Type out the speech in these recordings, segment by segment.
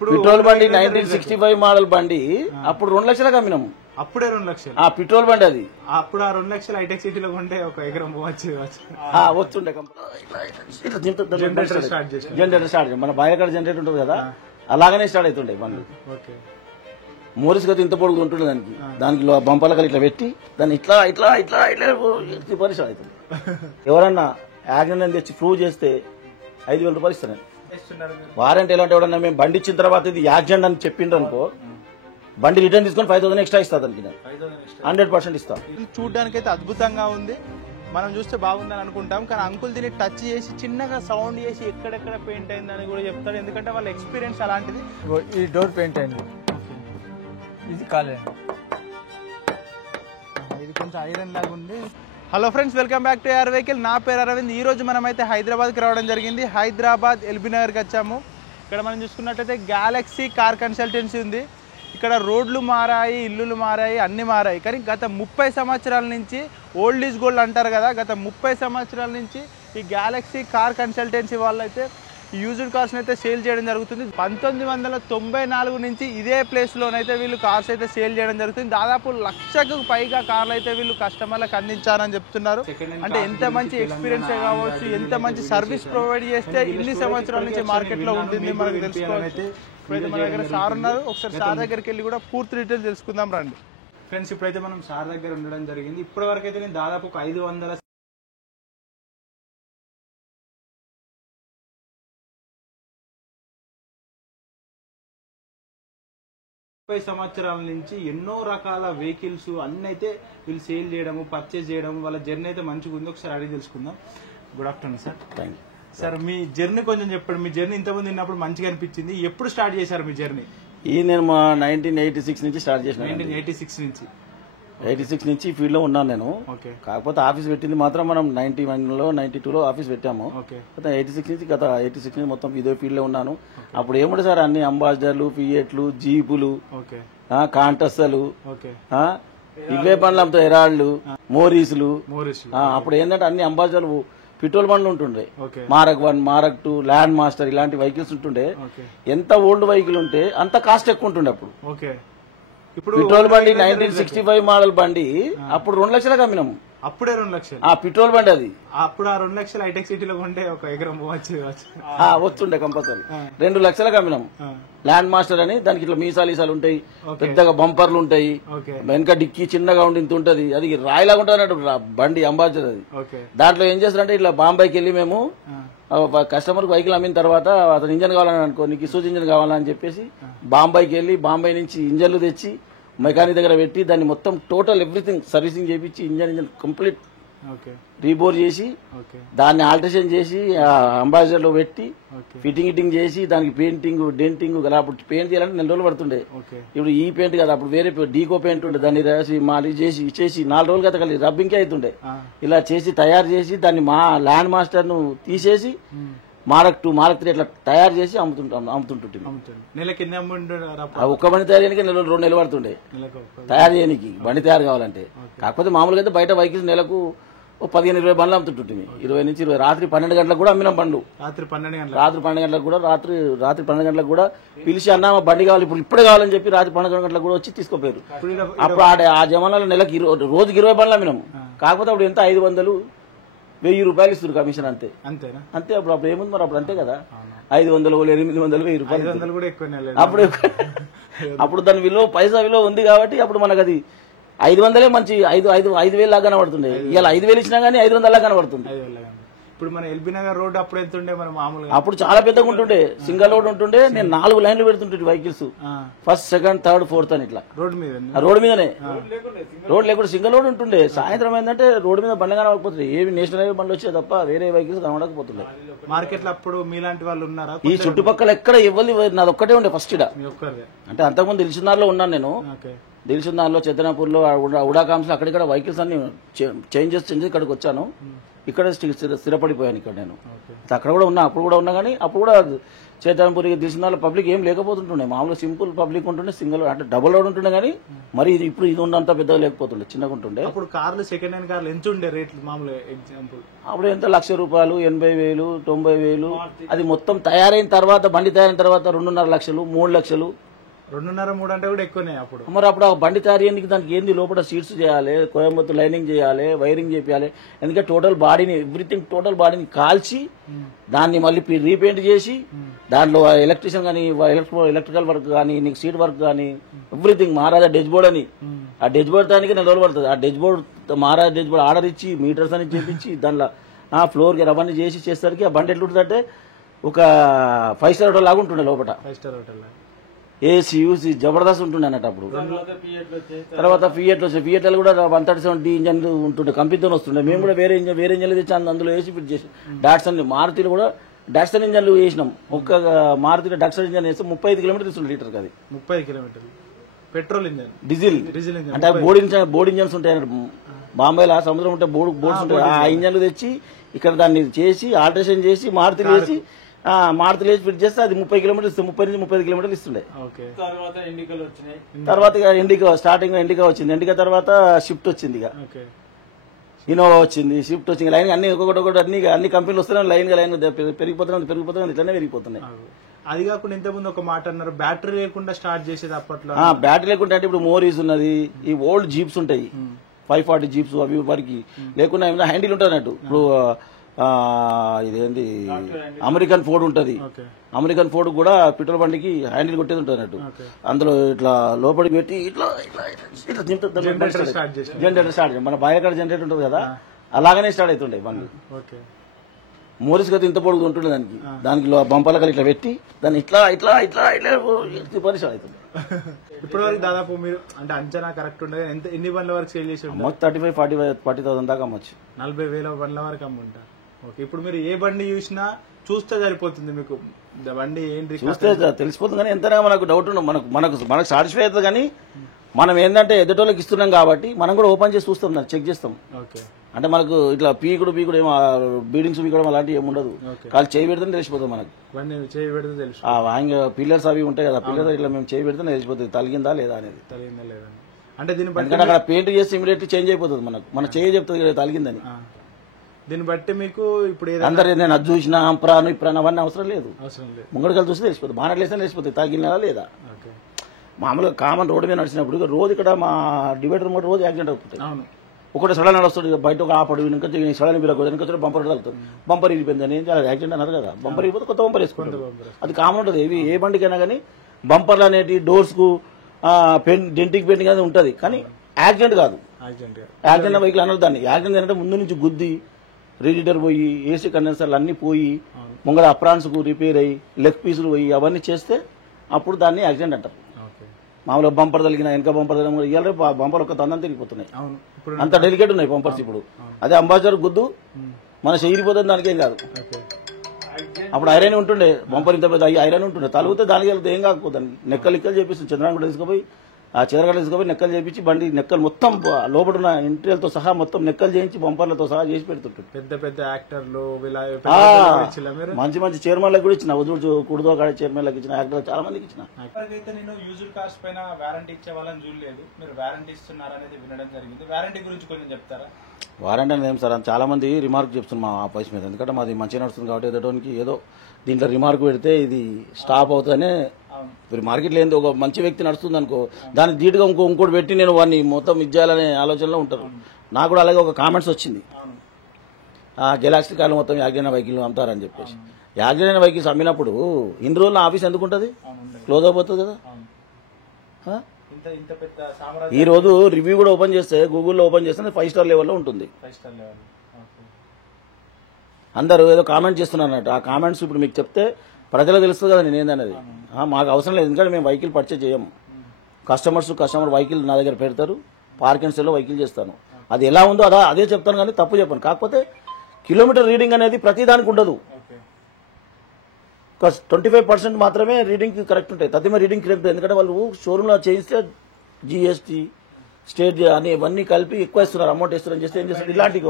Petrol బండి 1965 model బండి అప్పుడు 2 లక్షలకు అమ్మినాము. అప్పుడే 2 లక్షలు పెట్రోల్ బండి అది. అప్పుడు ఆ 2 లక్షలు హైటెక్ సిటీలో కొంటే ఒక ఎకరం వస్తుండే జనరేటర్ స్టార్ట్ మన బాయకాడ జనరేటర్ ఉంటుంది కదా, అలాగనే స్టార్ట్ అవుతుండే బండ్లు. మోరిస్ గత ఇంత పొడుగు ఉంటుండే దానికి బంపర్ల ఇట్లా పెట్టి దాన్ని ఇట్లా ఇట్లా ఇట్లా ఇట్లా పరిస్థితి అవుతుంది. ఎవరన్నా యాక్సిడెంట్ తెచ్చి ప్రూవ్ చేస్తే 5,000 రూపాయలు ఇస్తాను. వారంటీ ఎలా అంటే ఎవడన్నా మేము బండి ఇచ్చిన తర్వాత ఇది యాక్సిడెంట్ అని చెప్పిండ్రు అనుకో, బండి రిటర్న్ తీసుకొని 5,000 ఎక్స్ట్రా ఇస్తా దానికి, 100% ఇస్తా. చూడడానికి అయితే అద్భుతంగా ఉంది, మనం చూస్తే బాగుందని అనుకుంటాం. కానీ అంకుల్ దీన్ని టచ్ చేసి చిన్నగా సౌండ్ చేసి ఎక్కడెక్కడ పెయింట్ అయిందని కూడా చెప్తాడు, ఎందుకంటే వాళ్ళ ఎక్స్పీరియన్స్ అలాంటిది. ఈ డోర్ పెయింట్ అయింది, ఇది కాలేదు, ఇది కొంచెం ఐరన్ లాగా ఉంది. Hello friends, welcome back to AR vehicle. నా పేరు అరవింద్. ఈ రోజు మనం అయితే హైదరాబాద్కి రావడం జరిగింది. హైదరాబాద్ ఎల్బీ నగర్కి వచ్చాము. ఇక్కడ మనం చూసుకున్నట్లయితే గ్యాలక్సీ కార్ కన్సల్టెన్సీ ఉంది. ఇక్కడ రోడ్లు మారాయి, ఇల్లులు మారాయి, అన్నీ మారాయి. కానీ గత 30 సంవత్సరాల నుంచి ఓల్డ్ ఈజ్ గోల్డ్ అంటారు కదా, గత 30 సంవత్సరాల నుంచి ఈ గ్యాలక్సీ కార్ కన్సల్టెన్సీ వాళ్ళు అయితే యూజ్డ్ కార్స్ని అయితే సేల్ చేయడం జరుగుతుంది. 1994 నుంచి ఇదే ప్లేస్లోనైతే వీళ్ళు కార్స్ అయితే సేల్ చేయడం జరుగుతుంది. దాదాపు 1,00,000కు పైగా కార్లు అయితే వీళ్ళు కస్టమర్లకు అందించారని చెప్తున్నారు. అంటే ఎంత మంచి ఎక్స్పీరియన్స్ కావచ్చు, ఎంత మంచి సర్వీస్ ప్రొవైడ్ చేస్తే ఇన్ని సంవత్సరాల నుంచి మార్కెట్లో ఉంటుంది మనకు తెలుసుకోవచ్చు. ఇప్పుడైతే మన దగ్గర సార్ ఉన్నారు, ఒకసారి సార్ దగ్గరికి వెళ్ళి కూడా పూర్తి డీటెయిల్స్ తెలుసుకుందాం రండి. ఫ్రెండ్స్, ఇప్పుడైతే మనం సార్ దగ్గర ఉండడం జరిగింది. ఇప్పటి వరకు అయితే నేను దాదాపు ఒక 500 సంవత్సరాల నుంచి ఎన్నో రకాల వెహికల్స్ అన్ని అయితే వీళ్ళు సేల్ చేయడము, పర్చేజ్ చేయడం, వాళ్ళ జర్నీ అయితే మంచిగా ఉంది. ఒకసారి అడిగి తెలుసుకుందాం. Good afternoon sir. సార్, మీ జర్నీ కొంచెం చెప్పండి. మీ జర్నీ ఇంతకుముందు విన్నప్పుడు మంచిగా అనిపించింది. ఎప్పుడు స్టార్ట్ చేశారు మీ జర్నీ? నేను 1986 నుంచి స్టార్ట్ చేసిన. 1986 నుంచి 86 నుంచి ఫీల్డ్ లో ఉన్నాను నేను. కాకపోతే ఆఫీస్ పెట్టింది మాత్రం మనం 91లో 92లో ఆఫీస్ పెట్టాము. 86 నుంచి గత 86 నుంచి మొత్తం ఇదే ఫీల్డ్ లో ఉన్నాను. అప్పుడు ఏముండే సార్, అన్ని అంబాసిడర్లు, ఫియట్లు, జీపులు, కాంటస్లు, ఇవే బండ్లు అమ్ముతాయి, ఎరాళ్లు, మోరీసులు. అప్పుడు ఏంటంటే అన్ని అంబాసిడర్లు పెట్రోల్ బండ్లు ఉంటుండే. మారక్ 1, మారక్ 2, ల్యాండ్ మాస్టర్ ఇలాంటి వెహికల్స్ ఉంటుండే. ఎంత ఓల్డ్ వెహికల్ ఉంటే అంత కాస్ట్ ఎక్కువ ఉంటుండే. అప్పుడు పెట్రోల్ బండి 1965 మోడల్ బండి అప్పుడు 2 లక్షలకు అమ్మినాము. అప్పుడే 2 లక్షలు పెట్రోల్ బండి అది. అప్పుడు ఆ 2 లక్షలు హైటెక్ సిటీలో కొంటే ఒక ఎకరం వస్తుండే కంపల్సరీ. 2 లక్షలకు అమ్మినాము. ల్యాండ్ మాస్టర్ అని, దానికి ఇట్లా మీసాలు ఉంటాయి, పెద్దగా బంపర్లు ఉంటాయి, వెనక డిక్కి చిన్నగా ఉండి ఉంటది, అది రాయిలాగా ఉంటుంది అన్నట్టు బండి, అంబాసిడర్ అది. దాంట్లో ఏం చేస్తారంటే ఇట్లా బాంబాయికి వెళ్ళి మేము కస్టమర్ వెహికల్ అమ్మిన తర్వాత అతను ఇంజన్ కావాలని అనుకో, నీకు ఇసూజు ఇంజన్ కావాలని చెప్పేసి బాంబాయికి వెళ్ళి బాంబాయి నుంచి ఇంజన్లు తెచ్చి మెకానిక్ దగ్గర పెట్టి దాన్ని మొత్తం టోటల్ ఎవ్రీథింగ్ సర్వీసింగ్ చేయించి ఇంజన్ కంప్లీట్ రీబోర్ చేసి దాన్ని ఆల్టరేషన్ చేసి అంబాసిడర్ లో పెట్టి ఫిట్టింగ్ చేసి దానికి పెయింటింగ్, డెంటింగ్, అప్పుడు పెయింట్ చేయాలంటే 4 రోజులు పడుతుండే. ఇప్పుడు ఈ పెయింట్ కదా, అప్పుడు వేరే డీకో పెయింట్ ఉండే, దాన్ని రాసి మాలి చేసి ఇచ్చేసి 4 రోజులు కదా కలిసి రబ్బింగ్కే అవుతుండే. ఇలా చేసి తయారు చేసి దాన్ని ల్యాండ్ మాస్టర్ ను తీసేసి మారక్ 2, మారక్ 3 ఇట్లా తయారు చేసి అమ్ముతుంటుంటే ఒక్క బండి తయారు చేయడానికి 2 నెలలు పడుతుండే తయారు చేయడానికి, బండి తయారు కావాలంటే. కాకపోతే మామూలుగా అయితే బయట వెహికల్స్ నెలకు 15-20 బండ్లు అమ్ముతుంటుంది. 20 నుంచి 20. రాత్రి 12 గంటలకు కూడా అమ్మినాం బండ్లు. రాత్రి 12 గంటలకు కూడా రాత్రి 12 గంటలకు కూడా పిలిచి అన్నా మా బండి కావాలి ఇప్పుడే కావాలని చెప్పి రాత్రి 12 గంటలకు కూడా వచ్చి తీసుకోపోయారు. అప్పుడు ఆ జమానాలో నెలకు రోజుకి 20 బండ్లు అమ్మినాం. కాకపోతే అప్పుడు ఎంత 500-1000 రూపాయలు ఇస్తారు కమిషన్, అంతే. అంతే అప్పుడు ఏముంది మరి, అప్పుడు అంతే కదా, 500, 800, 1000 రూపాయలు. అప్పుడు దాని విలువ, పైసా విలువ ఉంది కాబట్టి అప్పుడు మనకు అది 500 మంచి 5,000 లాగా కనబడుతుంది. ఇవాళ 5,000 ఇచ్చినా గానీ 500 లాగా కనబడుతుంది. ఇప్పుడు మన ఎల్బీ నగర్ రోడ్ అప్పుడు ఎంత ఉండే మన మామూలుగా? అప్పుడు చాలా పెద్దగా ఉంటుండే, సింగల్ రోడ్ ఉంటుండే. నేను 4 లైన్లు పెడుతుంటే vehicles, first, second, third, fourth అని ఇట్లా రోడ్ మీదనే. రోడ్ లేకుండా సింగల్ రోడ్ ఉంటుండే. సాయంత్రం ఏంటంటే రోడ్ మీద బండ్లు కనబడకపోతుంది, ఏవి నేషనల్ హైవే బండ్లు వచ్చాయి తప్ప వేరే వెహికల్స్ కనబడకపోతుండే. మార్కెట్ లో అప్పుడు మీలాంటి వాళ్ళు ఉన్నారా? ఈ చుట్టుపక్కల ఎక్కడ ఇవ్వాలి, నాది ఒక్కటే ఉండే ఫస్ట్. అంటే అంతకుముందు దిల్సుఖ్నగర్లో ఉన్నాను నేను. దిల్సుఖ్నగర్లో, చైతన్యపూర్లో, ఉడాకాంస్ లో అక్కడిక్కడ వెహికల్స్ అన్ని చేంజెస్ ఇక్కడికి వచ్చాను. ఇక్కడ స్థిరపడిపోయాను ఇక్కడ నేను. అక్కడ కూడా ఉన్నా, అప్పుడు కూడా ఉన్నా, కానీ అప్పుడు కూడా చైతన్యపురి తెలిసిన వాళ్ళ పబ్లిక్ ఏం లేకపోతుంటుండే, మామూలుగా సింపుల్ పబ్లిక్ ఉంటుండే, సింగిల్ అంటే డబుల్ రోడ్ ఉంటుండే, కానీ మరి ఇది ఇప్పుడు ఇది ఉన్నంత పెద్దగా లేకపోతుండే, చిన్నగా ఉంటుండే. అప్పుడు కార్లు సెకండ్ హ్యాండ్ కార్లు ఎంత ఉండే రేట్లు మామూలుగా ఎగ్జాంపుల్? అప్పుడు ఎంత ₹1,00,000, 80,000, 90,000. అది మొత్తం తయారైన తర్వాత, బండి తయారైన తర్వాత 2.5 లక్షలు, 3 లక్షలు. 2.5-3 అంటే కూడా ఎక్కువనే అప్పుడు. మరి అప్పుడు ఆ బండి తయారు చేయడానికి దానికి ఏంది, లోపల సీట్స్ చేయాలి, కోయంబత్తూర్ లైనింగ్ చేయాలి, వైరింగ్ చేయాలి. ఎందుకంటే టోటల్ బాడీని టోటల్ బాడీని కాల్చి దాన్ని మళ్ళీ రీపెయింట్ చేసి దాంట్లో ఎలక్ట్రీషియన్ కానీ ఎలక్ట్రికల్ వర్క్ కానీ నీకు సీట్ వర్క్ కానీ ఎవ్రీథింగ్ మహారాజా డెచ్ బోర్డ్ అని, ఆ డెచ్ బోర్డ్ దానికి 4 రోజులు పడుతుంది. ఆ డెచ్ బోర్డ్ మహారాజా డెచ్ బోర్డ్ ఆర్డర్ ఇచ్చి మీటర్స్ అని చేపించి దాంట్లో ఫ్లోర్కి అవన్నీ చేసి చేసేసరికి ఆ బండి ఎట్లుంటుందంటే ఒక 5 స్టార్ హోటల్ లాగా ఉంటుండే లోపల. 5 స్టార్ హోటల్ ఏసీ యూసీ జబర్దస్త్ ఉంటుండే అన్నట్టు. అప్పుడు తర్వాత ఫియట్లు వచ్చాయి. ఫియట్లు కూడా 137D ఇంజన్లు ఉంటుండే, కంపెనీతో వస్తుండే. మేము కూడా వేరే ఇంజన్లు తెచ్చి అందులో వేసి ఫిట్ చేసి డాట్సన్ మారుతిలో కూడా డాట్సన్ ఇంజన్లు వేసినాం. ఒక్క మారుతిలో డాట్సన్ ఇంజన్ వేస్తే 35 కిలోమీటర్లు ఇస్తుండే లీటర్కి. అది 30 కిలోమీటర్లు. పెట్రోల్ ఇంజన్, డీజిల్ ఇంజన్ అంటే బోర్డ్ ఇంజన్స్ ఉంటాయి బాంబేలో, సముద్రం ఉంటే బోర్డ్స్ ఉంటాయి. ఆ ఇంజన్లు తెచ్చి ఇక్కడ దాన్ని చేసి ఆల్టరేషన్ చేసి మారుతిలో వేసి ఫిట్ చేస్తే అది 30 కిలోమీటర్లు ఇస్తుంది, 30 నుంచి 35 కిలోమీటర్లు ఇస్తుండే. తర్వాత ఇక ఇండికా స్టార్టింగ్ ఇండికా వచ్చింది. ఇండికా తర్వాత షిఫ్ట్ వచ్చింది, ఇక ఇన్నోవా వచ్చింది, షిఫ్ట్ వచ్చింది. లైన్ అన్ని ఒక్కొక్కటి అన్ని కంపెనీలు వస్తున్నాయి, లైన్ పెరిగిపోతున్నాయి, ఇట్లనే పెరిగిపోతున్నాయి. అది కాకుండా ఇంతకుముందు ఒక మాట అన్నారు, బ్యాటరీ లేకుండా స్టార్ట్ చేసేది అప్పట్లో. బ్యాటరీ లేకుండా అంటే ఇప్పుడు మోరీస్ ఉన్నది, ఈ ఓల్డ్ జీప్స్ ఉంటాయి 540 జీప్స్, అవి వారికి లేకుండా హ్యాండిల్ ఉంటుంది అన్నట్టు. ఇప్పుడు ఇదేంది అమెరికన్ ఫోర్డ్ ఉంటది, అమెరికన్ ఫోర్డ్ కూడా పెట్రోల్ బండికి హ్యాండిల్ కొట్టేది ఉంటుంది అన్నట్టు. అందులో ఇట్లా లోపలికి పెట్టి ఇట్లా జనరేటర్ స్టార్ట్ చేయండి. మన బాయకాడ జనరేటర్ ఉంటుంది కదా, అలాగనే స్టార్ట్ అవుతుండే బండి. మోరీస్ కదా ఇంత పొడుగు ఉంటుండే దానికి బంపాలకలు ఇట్లా పెట్టి దాన్ని ఇట్లా ఇట్లా ఇట్లా ఇట్లా పరిశ్రమ అవుతుంది. ఇప్పటివరకు దాదాపు మీరు అంటే అంచనా కరెక్ట్ ఉండదు, ఎన్ని బండ్ల వరకు సేల్ చేసి ఉంటారు? 35,000-40,000 దాకా అమ్మచ్చు. 40,000 బండ్ల వరకు అమ్ముంటా. ఓకే, ఇప్పుడు మీరు ఏ బండి చూసినా చూస్తే సరిపోతుంది మీకు, బండి ఏంటి చూస్తే తెలిసిపోతుంది. కానీ ఎంతైనా మనకు డౌట్ మనకు సాటిస్ఫై అవుతుంది. కానీ మనం ఏంటంటే ఎదుటోళ్ళకి ఇస్తున్నాం కాబట్టి మనం కూడా ఓపెన్ చేసి చూస్తాం, దాన్ని చెక్ చేస్తాం. ఓకే, అంటే మనకు ఇట్లా పీకుడు ఏమో బీడింగ్స్ పీకడం అలాంటివి ఏమి ఉండదు. కాళ్ళు చేయి పెడితే తెలిసిపోతుంది మనకు. చేయి పెడితే తెలుసు. పిల్లర్స్ అవి ఉంటాయి కదా, పిల్లర్స్ ఇట్లా మేము చేయి పెడితే తెలిసిపోతుంది తలిగిందా లేదా అనేది. అంటే దీన్ని బట్టి అక్కడ పెయింట్ చేసి ఇమీడియట్లీ చేంజ్ అయిపోతుంది మనకు. మన చేయి చెప్తుంది తలిగిందని. దీన్ని బట్టి మీకు ఇప్పుడు అందరు నేను అది చూసినా అంప్రాను ఇప్రాను అవన్నీ అవసరం లేదు. ముంగడికలు చూస్తే తెలిసిపోతుంది, బాగా వేస్తే తెలిసిపోతుంది తగిలినా లేదా. మామూలుగా కామన్ రోడ్డు మీద నడిచినప్పుడు రోజు ఇక్కడ మా డివైడర్ కూడా రోజు యాక్సిడెంట్ అవుతుంది. ఒకటి సడన్ నడుస్తుంది, బయట ఒక ఆపడు ఇంకా సడన్ మీరు వెనక బంపర్ తగ్గుతుంది, బంపర్ ఇరిపోయిందని యాక్సిడెంట్ అన్నారు కదా. బంపర్ ఇరిపోతే కొత్త బంపర్ వేసుకుంటారు, అది కామన్ ఉంటుంది. ఏ బండికైనా కానీ బంపర్లు అనేవి డోర్స్ కు డెంటింగ్ పెయింటింగ్ అనేది ఉంటుంది, కానీ యాక్సిడెంట్ కాదు. యాక్సిడెంట్ వెహికల్ అన్నారు దాన్ని. యాక్సిడెంట్ అంటే ముందు నుంచి గుద్ది రేడియేటర్ పోయి ఏసీ కండెన్సర్లు అన్ని పోయి ముంగడ అప్రాన్స్ కు రిపేర్ అయ్యి లెగ్ పీసులు పోయి అవన్నీ చేస్తే అప్పుడు దాన్ని యాక్సిడెంట్ అంటారు. మామూలుగా బంపర్ తగిన వెనక బంపర్ తగిన ఇవాళ బంపర్ ఒక తందం తిరిగిపోతున్నాయి, అంత డెలికేట్ ఉన్నాయి బంపర్స్ ఇప్పుడు. అదే అంబాసిడర్ గుద్దు మన చెయ్యిపోతుంది, దానికేం కాదు. అప్పుడు ఐరన్ ఉంటుండే బంపర్, ఇంత పెద్ద ఐరన్ ఉంటుండే, తలిగితే దానికి వెళ్తే ఏం కాకపోతుంది. నెక్కలు చేపిస్తుంది చంద్రాన్ని కూడా తీసుకుపోయి ఆ చీరగడ్డ తీసుకుపోయి నెక్కలు చేపించి బండి నెక్కలు మొత్తం లోపల ఉన్న ఇంటీరియర్తో సహా మొత్తం నెక్కలు చేయించి బంపర్లతో సహా చేసి పెడుతుంటారు. పెద్ద యాక్టర్లు మంచి చైర్మన్లకు కూడా ఇచ్చిన, కుడుదో కాడ చైర్మన్లకు ఇచ్చిన, యాక్టర్లకు చాలా మందికి ఇచ్చిన. నేను యూజ్డ్ కాస్ట్ పైన వారంటీ ఇచ్చే వాళ్ళని చూడలేదు, మీరు వారంటీ ఇస్తున్నారనేది వినడం జరిగింది. వారంటీ గురించి కొంచెం చెప్తారా? వారంటీ అనేది ఏం సార్, చాలా మంది రిమార్క్ చెప్తున్నారు మా ఆఫీస్ మీద. ఎందుకంటే మాది మంచిగా నడుస్తుంది కాబట్టి ఎదడానికి ఏదో దీంట్లో రిమార్క్ పెడితే ఇది స్టాప్ అవుతుందనే. మీరు మార్కెట్లో ఏందో ఒక మంచి వ్యక్తి నడుస్తుంది అనుకో, దాన్ని ధీటుగా ఇంకోటి పెట్టి నేను వాడిని మొత్తం ఇచ్చేయాలనే ఆలోచనలో ఉంటారు. నాకు కూడా అలాగే ఒక కామెంట్స్ వచ్చింది, గెలాక్సీ కార్లు మొత్తం యాగ్జైన వెహికల్ అమ్ముతారని చెప్పేసి. యాగ్జైన వెహికల్స్ అమ్మినప్పుడు ఇన్ని రోజులు ఆఫీస్ ఎందుకు ఉంటుంది, క్లోజ్ అయిపోతుంది కదా. ఈ రోజు రివ్యూ కూడా ఓపెన్ చేస్తే గూగుల్లో ఓపెన్ చేస్తే 5 స్టార్ లెవెల్లో ఉంటుంది. అందరూ ఏదో కామెంట్ చేస్తున్నారు అన్నట్టు. ఆ కామెంట్స్ ఇప్పుడు మీకు చెప్తే ప్రజలకు తెలుస్తుంది కదా నేను ఏందనేది. మాకు అవసరం లేదు, ఎందుకంటే మేము వెహికల్ పర్చేజ్ చేయము. కస్టమర్ వెహికల్ నా దగ్గర పెడతారు, పార్కింగ్ సెల్లో వెహికల్ చేస్తాను. అది ఎలా ఉందో అదే చెప్తాను, కానీ తప్పు చెప్పాను. కాకపోతే కిలోమీటర్ రీడింగ్ అనేది ప్రతి దానికి ఉండదు, 25% మాత్రమే రీడింగ్ కరెక్ట్ ఉంటాయి. తదిమ రీడింగ్ కరెక్ట్, ఎందుకంటే వాళ్ళు షోరూమ్లో చేయిస్తే జిఎస్టీ స్టేట్ అని ఇవన్నీ కలిపి ఎక్కువ ఇస్తున్నారు, అమౌంట్ ఇస్తున్నారని చేస్తే ఏం చేస్తారు. ఇలాంటి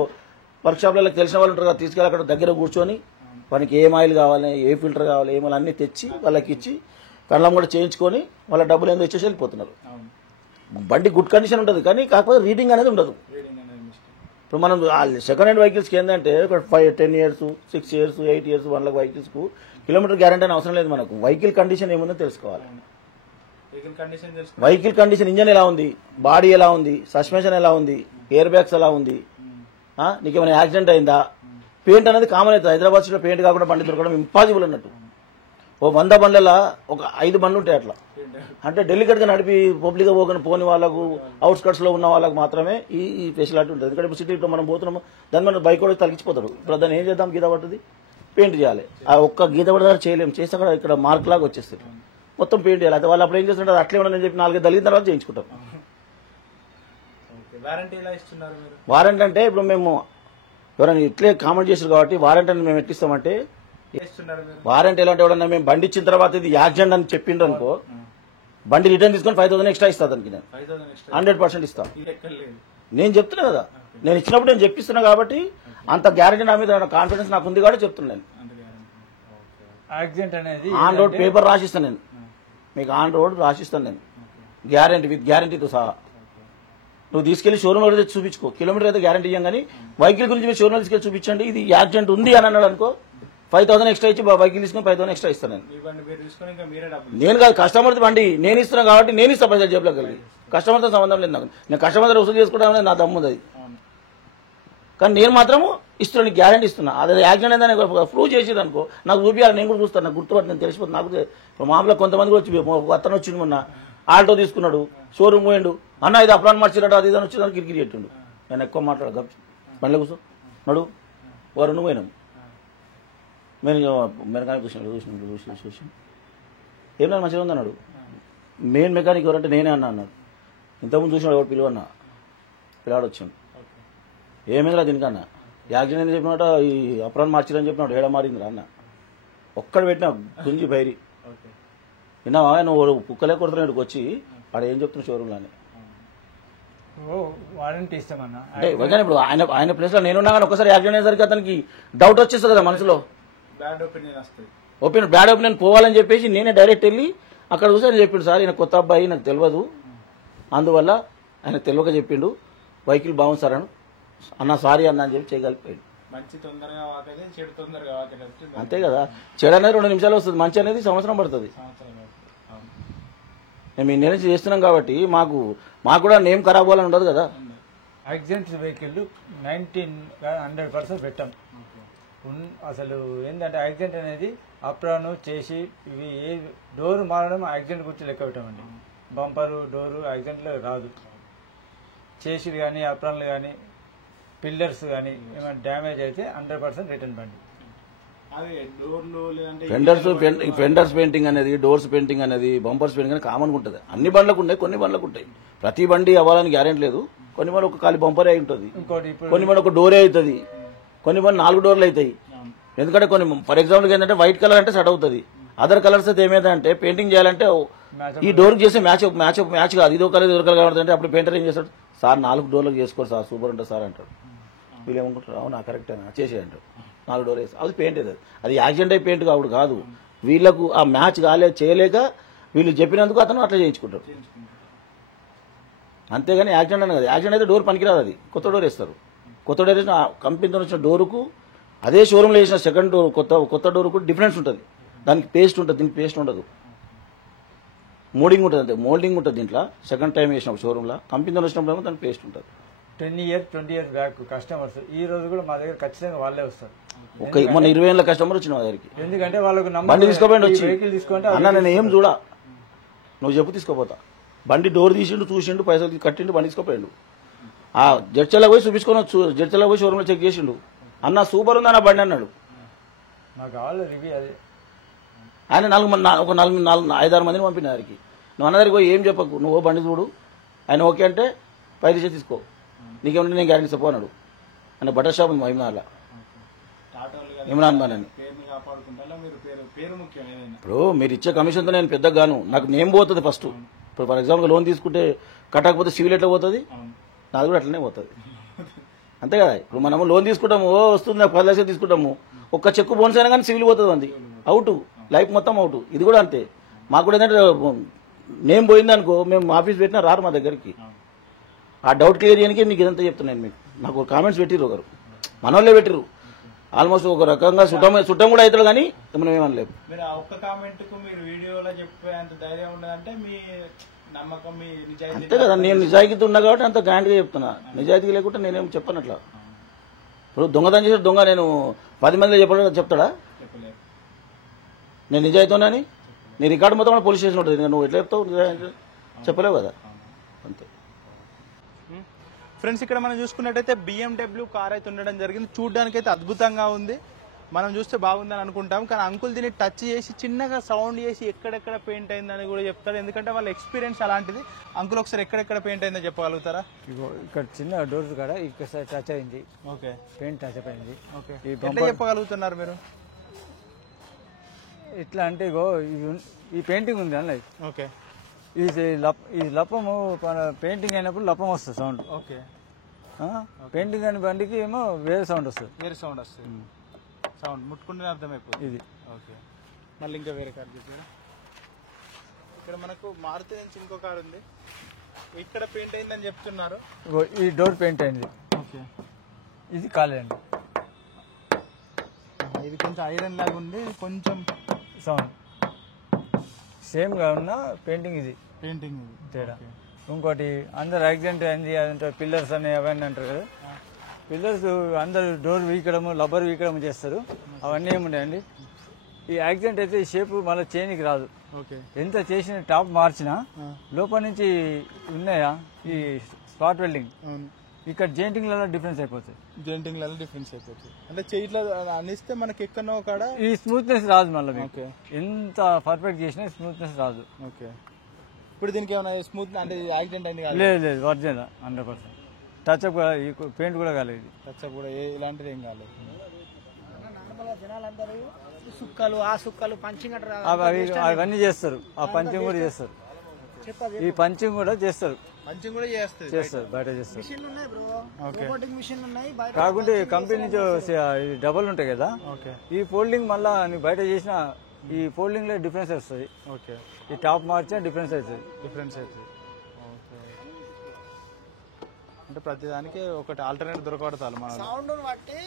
వర్క్ షాప్లలో తెలిసిన వాళ్ళు ఉంటారు కదా, తీసుకెళ్ళి అక్కడ దగ్గర కూర్చొని వానికి ఏం ఆయిల్ కావాలి, ఏ ఫిల్టర్ కావాలి, ఏమో అన్నీ తెచ్చి వాళ్ళకి ఇచ్చి కళ్ళం కూడా చేయించుకొని వాళ్ళ డబ్బులు ఏందో ఇచ్చేసి వెళ్ళిపోతున్నారు. బండి గుడ్ కండిషన్ ఉంటుంది కానీ కాకపోతే రీడింగ్ అనేది ఉండదు. ఇప్పుడు మనం సెకండ్ హ్యాండ్ వెహికల్స్కి ఏంటంటే ఒక 10 years 6 years 8 years 1 lakh వెహికల్స్కు kilometre guarantee అని అవసరం లేదు. మనకు వెహికల్ కండిషన్ ఏముందో తెలుసుకోవాలి. వెహికల్ కండిషన్, ఇంజన్ ఎలా ఉంది, బాడీ ఎలా ఉంది, సస్పెన్షన్ ఎలా ఉంది, ఎయిర్ బ్యాగ్స్ ఎలా ఉంది, నీకేమైనా యాక్సిడెంట్ అయిందా, పెయింట్ అనేది కామన్ అవుతుంది. హైదరాబాద్ సిటీలో పెయింట్ కాకుండా బండి దొరకడం ఇంపాసిబుల్ అన్నట్టు. ఓ 100 బండ్లలో ఒక 5 బండ్లు ఉంటాయి అట్లా. అంటే డెలికేట్గా నడిపి పబ్లిక్గా పోని వాళ్ళకు, అవుట్స్కట్స్లో ఉన్న వాళ్ళకు మాత్రమే ఈ ఫెసిలిటీ ఉంటుంది. ఎందుకంటే ఇప్పుడు సిటీలో మనం పోతున్నాము, దాని మన బైక్ కూడా తగ్గించిపోతాడు. ఇప్పుడు దాన్ని ఏం చేద్దాం, గీత పడుతుంది, పెయింట్ చేయాలి. ఆ ఒక్క గీత పడదా చేయలేము, చేస్తే కూడా ఇక్కడ మార్క్ లాగా వచ్చేస్తుంది, మొత్తం పెయింట్ చేయాలి. అయితే వాళ్ళు అప్పుడు ఏం చేస్తుంటారు, అట్లే ఉండని చెప్పి 4 తగిలిన తర్వాత చేయించుకుంటాం. వారంటీ అంటే ఇప్పుడు మేము ఎవరైనా ఇట్లే కామెంట్ చేశారు కాబట్టి వారంటీ అని మేము ఎట్టిస్తామంటే, వారంటీ ఎలా అంటే ఎవరన్నా మేము బండి ఇచ్చిన తర్వాత ఇది యాక్సిడెంట్ అని చెప్పిండ్రు అనుకో, బండి రిటర్న్ తీసుకొని 5,000 ఎక్స్ట్రా ఇస్తా, దానికి నేను 100% ఇస్తా. నేను చెప్తున్నా కదా, నేను ఇచ్చినప్పుడు నేను చెప్పిస్తున్నా కాబట్టి అంత గ్యారెంటీ నా మీద కాన్ఫిడెన్స్ నాకు ఉంది కాబట్టి చెప్తున్నాను. యాక్సిడెంట్ అనేది ఆన్ రోడ్ పేపర్ రాసిస్తాను నేను, మీకు ఆన్ రోడ్ రాసిస్తాను నేను, గ్యారెంటీ విత్ గ్యారెంటీతో సహా. నువ్వు తీసుకెళ్లి షోరూమ్లో తెచ్చి చూపించుకో, కిలోమీటర్ అయితే గ్యారెంటీ ఇయ్యం కానీ వెహికల్ గురించి మీరు షోరూమ్లో తీసుకెళ్ళి చూపించండి. ఇది యాక్సిడెంట్ ఉంది అని అన్నాడు అనుకో, 5,000 ఎక్స్ట్రా ఇచ్చి వెహికల్ తీసుకుని 5,000 ఎక్స్ట్రా ఇస్తాను నేను. నేను కాదు, కస్టమర్ది బండి నేను ఇస్తున్నా కాబట్టి నేను ఇస్తాను పైసలు జేబులోకి వెళ్ళి. కస్టమర్తో సంబంధం లేదు నాకు, నేను కస్టమర్ వసూలు చేసుకుంటామని నా దమ్ముంది అది. కానీ నేను మాత్రము ఇస్తున్నా, నీకు గ్యారెంటీ ఇస్తున్నా. అదే యాక్సిడెంట్ అయిందని ప్రూవ్ చేసేది అనుకో, నాకు చూపించాలి, నేను కూడా చూస్తాను, నాకు గుర్తుపట్టి నేను తెలిసిపోతుంది. నాకు ఇప్పుడు మామూలుగా కొంతమంది కూడా వచ్చి అతను వచ్చిండు మొన్న, ఆల్టో తీసుకున్నాడు, షోరూమ్ పోయిండు, అన్న ఇది అప్లాన్ మార్చిరట, అది ఇది అని వచ్చి కిరికిరి పెట్టిండు. నేను ఎక్కువ మాట్లాడదు, బండ్లో కూర్చో నడు వారు నువ్వు పోయినాం. మెకానిక్ చూసి ఏమన్నా మంచిగా ఉంది అన్నాడు. మెయిన్ మెకానిక్ ఎవరంటే నేనే అన్నాడు. ఇంతకుముందు చూసినాడు ఎవరు పిలువన్నా, పిల్లాడు వచ్చాడు. ఏమైందిరా దీనికన్నా, యాక్సిడెంట్ చెప్పినట, ఈ అప్రాన్ మార్చిరని చెప్పినాడు, ఏడ మారిందిరా అన్న. ఒక్కడ పెట్టినా గుంజి బైరి విన్నావా, నువ్వు కుక్కలే కొడుతున్నాడు వచ్చి వాడు ఏం చెప్తున్నావు షోరూమ్లోనే. వారంటీ ఇస్తామన్నా అంటే ఇప్పుడు ఆయన ప్లేస్లో నేనున్నా కానీ ఒకసారి యాక్సిడెంట్ అయ్యేసరికి అతనికి డౌట్ వచ్చేస్తుంది కదా మనసులో, బ్యాడ్ ఒపీనియన్ పోవాలని చెప్పేసి నేనే డైరెక్ట్ వెళ్ళి అక్కడ చూసి ఆయన చెప్పిండు, సార్ ఈయన కొత్త అబ్బాయి నాకు తెలియదు, అందువల్ల ఆయన తెలియక చెప్పిండు, వెహికల్ బాగుంది సార్ అన్న సారీ అన్న అని చెప్పి చేయగలిగిపోయాడు. అంతే కదా, చెడు అనేది 2 నిమిషాలు వస్తుంది, మంచి అనేది సంవత్సరం పడుతుంది. మేము ఇన్ని నుంచి చేస్తున్నాం కాబట్టి మాకు కూడా నేమ్ ఖరాబ్ అవ్వాలని ఉండదు కదా. యాక్సిడెంట్ వెహికల్ 100% పెట్టాం. అసలు ఏంటంటే యాక్సిడెంట్ అనేది అప్రాను చేసి ఇవి ఏ డోర్ మారడం యాక్సిడెంట్ గురించి లెక్క పెట్టామండి. బంపరు డోరు యాక్సిడెంట్లో రాదు. చేసి కానీ అప్రాన్లు కానీ పిల్లర్స్ కానీ ఏమైనా డ్యామేజ్ అయితే 100% రిటర్న్ బండి. ఫెండర్స్ పెయింటింగ్ అనేది, డోర్స్ పెయింటింగ్ అనేది, బంపర్స్ పెయింటింగ్ అనేది కామన్ ఉంటుంది. అన్ని బండ్లకు ఉంటాయి, కొన్ని బండ్లకు ఉంటాయి. ప్రతి బండి అవ్వాలని గ్యారెంటీ లేదు. కొన్ని బండి ఒక ఖాళీ బంపరే అయి ఉంటుంది, కొన్ని బండి ఒక డోరే అవుతుంది, కొన్ని బండి 4 డోర్లు అవుతాయి. ఎందుకంటే కొన్ని ఫర్ ఎగ్జాంపుల్ ఏంటంటే వైట్ కలర్ అంటే సెట్ అవుతుంది, అదర్ కలర్స్ అయితే ఏమైందంటే పెయింటింగ్ చేయాలంటే ఈ డోర్కి చేస్తే మ్యాచ్ కాదు, ఇదో కలర్ ఇదో కలర్ కనబడుతుంటే అప్పుడు పెయింటర్ ఏం చేస్తాడు, సార్ 4 డోర్లకు చేసుకోరు సార్, సూపర్ ఉంటుంది సార్ అంటాడు. వీళ్ళు ఏమనుకుంటారు, అవునా కరెక్టేనా చేసేయంటారు, 4 డోర్ వేసి అది పెయింట్ అవుతుంది. అది యాక్సిడెంట్ అయి పెయింట్ కావుడు కాదు, వీళ్ళకు ఆ మ్యాచ్ చేయలేక వీళ్ళు చెప్పినందుకు అతను అట్లా చేయించుకుంటారు. అంతేగాని యాక్సిడెంట్ అని కాదు. యాక్సిడెంట్ అయితే డోర్ పనికిరాదు, అది కొత్త డోర్ వేస్తారు. కొత్త డోర్ వేసిన కంపెనీతో వచ్చిన డోరుకు అదే షోరూమ్లో వేసిన సెకండ్ డోర్ కొత్త డోరుకు డిఫరెన్స్ ఉంటుంది. దానికి పేస్ట్ ఉంటుంది, దీనికి పేస్ట్ ఉండదు, మోల్డింగ్ ఉంటుంది. అంతే మోల్డింగ్ ఉంటుంది దీంట్లో. సెకండ్ టైం వేసినప్పుడు షోరూమ్లో, కంపెనీతో వచ్చినప్పుడు దానికి పేస్ట్ ఉంటుంది. 10 years 20 years బ్యాక్ కస్టమర్స్ ఈ రోజు కూడా మా దగ్గర ఖచ్చితంగా వాళ్ళే వస్తారు. మొన్న 20 ఏళ్ళ కస్టమర్ వచ్చిన మా దగ్గరికి, ఎందుకంటే వాళ్ళకు బండి తీసుకోపోయింది వచ్చి, వెహికల్ తీసుకుంటే అన్న నేను ఏం చూడా, నువ్వు చెప్పు తీసుకోపోతా. బండి డోర్ తీసిండు, చూసిండు, పైసలు కట్టిండు, బండి తీసుకోపోయిండు. ఆ జడ్చల్లా పోయి చూపించుకొని జడ్చల్లా పోయి షోరూమ్లో చెక్ చేసిండు, అన్న సూపర్ ఉంది అన్న బండి అన్నాడు. నాకు కావాలి రివ్యూ అదే. ఆయన 5-6 మందిని పంపిన దగ్గరికి. నువ్వు అన్న దగ్గరికి పోయి ఏం చెప్పకు, నువ్వు బండి చూడు, ఆయన ఓకే అంటే 5 లక్షలు తీసుకో, నీకేమంటే నేను గ్యారెంటీ చెప్పు అన్నాడు. ఆయన బటర్ షాప్ ఉంది ఇమ్రాన్లో, ఇమ్రాన్ బాన్ అని. ఇప్పుడు మీరు ఇచ్చే కమిషన్తో నేను పెద్దగా గాను, నాకు నేమ్ పోతుంది ఫస్ట్. ఇప్పుడు ఫర్ ఎగ్జాంపుల్ లోన్ తీసుకుంటే కట్టకపోతే సివిల్ ఎట్లా పోతుంది, నాది కూడా అట్లనే పోతుంది. అంతే కదా. ఇప్పుడు మనము లోన్ తీసుకుంటాము, వస్తుంది 10 లక్షలు తీసుకుంటాము, ఓ ఒక్క చెక్కు బోనస్ అయినా కానీ సివిల్ పోతుంది అంది, అవుట్, లైఫ్ మొత్తం అవుట్. ఇది కూడా అంతే. మాకు కూడా ఏంటంటే నేమ్ పోయింది అనుకో, మేము ఆఫీస్ పెట్టినా రారు మా దగ్గరికి. ఆ డౌట్ క్లియర్ చేయడానికి మీకు ఇదంతా చెప్తున్నాను. మీకు నాకు కామెంట్స్ పెట్టిర్రు, ఒకరు మనోళ్ళే పెట్టిర్రు. ఆల్మోస్ట్ ఒక రకంగా చుట్టం కూడా అవుతాడు, కానీ మనం ఏమనలేము. మీరు ఆ ఒక్క కామెంట్ కు మీరు వీడియోలో చెప్పే అంత ధైర్యం ఉండదంటే మీ నమ్మకం, మీ నిజాయితీ. అంతే కదా, నేను నిజాయితీ ఉన్నా కాబట్టి అంత గ్రాండ్గా చెప్తున్నా. నిజాయితీ లేకుంటే నేనేం చెప్పను అట్లా. ఇప్పుడు దొంగతనం చేసిన దొంగ నేను 10 మందిలో చెప్తాడా నేను నిజాయితీ ఉన్నాని? నీ రికార్డు మొత్తం పోలీస్ స్టేషన్ ఉంటుంది, నువ్వు ఎట్లా చెప్తావు? చెప్పలేవు కదా, అంతే. ఫ్రెండ్స్, ఇక్కడ మనం చూసుకున్నట్టయితే BMW కార్ అయితే ఉండడం జరిగింది. చూడడానికి అయితే అద్భుతంగా ఉంది. మనం చూస్తే బాగుందని అనుకుంటాం, కానీ అంకుల్ దీన్ని టచ్ చేసి చిన్నగా సౌండ్ చేసి ఎక్కడెక్కడ పెయింట్ అయిందని కూడా చెప్తారు. ఎందుకంటే వాళ్ళ ఎక్స్పీరియన్స్ అలాంటిది. అంకుల్ ఒకసారి ఎక్కడెక్కడ పెయింట్ అయిందో చెప్పగలుగుతారా? ఇక్కడ చిన్న డోర్ కాడ ఇక్కడ టచ్ అయింది. ఓకే, పెయింట్ టచ్ అయింది. ఓకే, ఎట్లా చెప్పగలుగుతున్నారు మీరు? ఇట్లా అంటే ఇగో ఈ పెయింటింగ్ ఉంది అన్న. ఓకే, ఈ లప్పము పెయింటింగ్ అయినప్పుడు లప్పం వస్తుంది సౌండ్. ఓకే, పెయింటింగ్ అయిన బండికి ఏమో వేరే సౌండ్ వస్తుంది. వేరే సౌండ్ వస్తుంది. సౌండ్ ముట్టుకుంటేనే అర్థమైపోతుంది ఇది. ఓకే, మళ్ళీ ఇంకా వేరే కార్ చెప్పారా? ఇక్కడ మనకు మారుతి నుంచి ఇంకో కార్ ఉంది. ఇక్కడ పెయింట్ అయిందని చెప్తున్నారు. ఈ డోర్ పెయింట్ అయింది. ఓకే, ఇది కాలేదండి. ఇది కొంచెం ఐరన్ లాగా ఉంది, కొంచెం సౌండ్ సేమ్ గా ఉన్న పెయింటింగ్ ఇది పెయింటింగ్ తేడా. ఇంకోటి అందరు యాక్సిడెంట్ అయింది అంటే పిల్లర్స్ అని అవన్నీ అంటారు కదా, పిల్లర్స్ అందరు డోర్ వీకడము రబ్బర్ వీకడము చేస్తారు, అవన్నీ ఏముంటాయండి. ఈ యాక్సిడెంట్ అయితే ఈ షేప్ మళ్ళీ చేంజ్కి రాదు. ఓకే, ఎంత చేసిన టాప్ మార్చినా లోపల నుంచి ఉన్నాయా ఈ స్పాట్ వెల్డింగ్, ఇక్కడ జెయింటింగ్లలో డిఫరెన్స్ అయిపోతుంది. జెయింటింగ్లలో డిఫరెన్స్ అయిపోతుంది అంటే చేయిట్లో అనిస్తే మనకి ఎక్కడో కాడ ఈ స్మూత్నెస్ రాదు మళ్ళీ. ఓకే, ఎంత పర్ఫెక్ట్ చేసినా స్మూత్నెస్ రాదు. ఓకే, ఇప్పుడు దీనికి ఏమైనా స్మూత్ అంటే యాక్సిడెంట్ అయింది కాదు? లేదు లేదు, ఒరిజినల్ 100%. టచ్అప్ కూడా పెయింట్ కూడా కాలేదు. టచ్అప్ కూడా ఇలాంటిది ఏం కాలేదు. జనాలందరూ సుక్కలు ఆ సుక్కలు పంచింగ్ అవన్నీ చేస్తారు, ఆ పంచింగ్ కూడా చేస్తారు, ఈ పంచింగ్ కూడా చేస్తారు, మంచిగా కూడా చేస్తారు బయట చేస్తారు. మిషన్లు ఉన్నాయి బ్రో, రోబోటిక్ మిషన్లు ఉన్నాయి బయట. కాకుంటే కంపెనీ నుంచి డబల్ ఉంటాయి కదా, ఓకే, ఈ ఫోల్డింగ్ మళ్ళా నువ్వు బయట చేసిన ఈ ఫోల్డింగ్ లో డిఫరెన్స్ వస్తుంది. ఓకే, ఈ టాప్ మార్చినా డిఫరెన్స్ అవుతుంది. డిఫరెన్స్ అవుతుంది. ఓకే, అంటే ప్రతి దానికి ఒకటి ఆల్టర్నేట్ దొరకబడతారు మన సౌండ్ బట్టి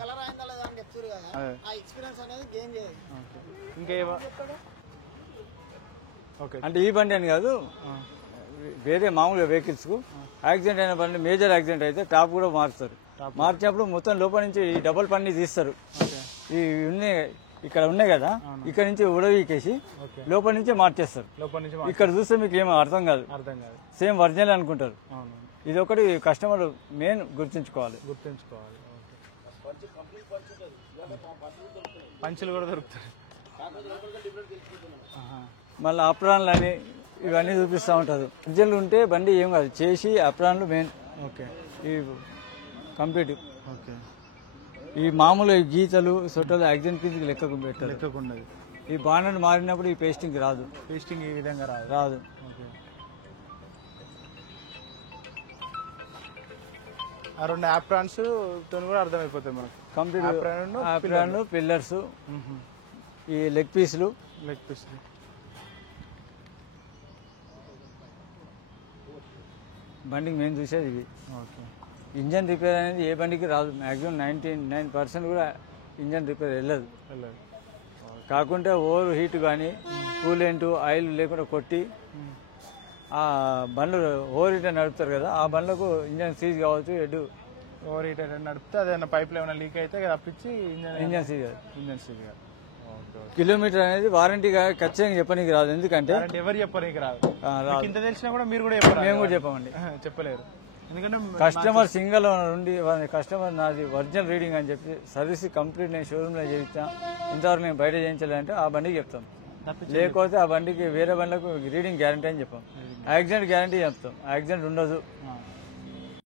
కలర్ అయిందా లేదా అని చెప్తారు కదా, ఆ ఎక్స్పీరియన్స్ అనేది గేమ్ చేయాలి. ఇంకేవా? ఓకే, అంటే ఈ బండి అని కాదు, వేరే మామూలుగా వెహికల్స్ కు యాక్సిడెంట్ అయిన బండి మేజర్ యాక్సిడెంట్ అయితే టాప్ కూడా మారుస్తారు. మార్చినప్పుడు మొత్తం లోపల నుంచి ఈ డబల్ పన్ని తీస్తారు. ఈ ఉన్నాయి ఇక్కడ ఉన్నాయి కదా, ఇక్కడ నుంచి ఉడవీకేసి లోపల నుంచే మార్చేస్తారు. ఇక్కడ చూస్తే మీకు ఏమో అర్థం కాదు, సేమ్ ఒరిజినల్ అనుకుంటారు. ఇది ఒకటి కస్టమర్ మెయిన్ గుర్తుంచుకోవాలి. పంచులు కూడా దొరుకుతాయి. మళ్ళీ అప్రాన్లు అని ఇవన్నీ చూపిస్తూ ఉంటారు. ఒరిజినల్ ఉంటే బండి ఏం కాదు, చేసి అప్రాన్లు మెయిన్. ఓకే, ఈ కంప్లీట్. ఓకే, ఈ మామూలు గీతలు సొట్టలు యాక్సిడెంట్ కిందకి లెక్కకు పెట్టారు. ఈ బాండెడ్ మారినప్పుడు ఈ పేస్టింగ్ రాదు. పేస్టింగ్ ఈ విధంగా రాదు. ఆ రెండు యాప్రాన్స్ తో కూడా అర్థమైపోతాయి మనకు. కంప్లీట్ యాప్రాన్లు, పిల్లర్స్, ఈ లెగ్ పీసులు. బండికి మేము చూసేది ఇవి. ఇంజన్ రిపేర్ అనేది ఏ బండికి రాదు, మ్యాక్సిమం 99% కూడా ఇంజన్ రిపేర్ వెళ్ళదు. కాకుంటే ఓవర్ హీట్ కానీ కూలెంట్ ఆయిల్ లేకుండా కొట్టి ఆ బండ్లు ఓవర్ హీటర్ నడుపుతారు కదా, ఆ బండ్లకు ఇంజన్ సీజ్ కావచ్చు. హెడ్ ఓవర్ హీటర్ నడిపితే అదేనా పైప్లో ఏమైనా లీక్ అయితే రప్పించి ఇంజన్ సీజ్ కాదు. ఇంజన్ సీజ్ కాదు. కిలోమీటర్ అనేది వారంటీగా ఖచ్చితంగా చెప్పడానికి రాదు. ఎందుకంటే ఎవరు చెప్పడానికి రాదు. ఇంత తెలిసినా కూడా మీరు కూడా మేము కూడా చెప్పమండి, చెప్పలేరు. ఎందుకంటే కస్టమర్ సింగల్ నుండి కస్టమర్ నాది ఒరిజినల్ రీడింగ్ అని చెప్పి సర్వీస్ కంప్లీట్ నేను షోరూమ్ లో చేయిస్తా, ఇంతవరకు నేను బయట చేయించాలంటే ఆ బండికి చెప్తాం. లేకపోతే ఆ బండికి వేరే బండ్లకు రీడింగ్ గ్యారంటీ అని చెప్పాం. యాక్సిడెంట్ గ్యారంటీ చెప్తాం. యాక్సిడెంట్ ఉండదు,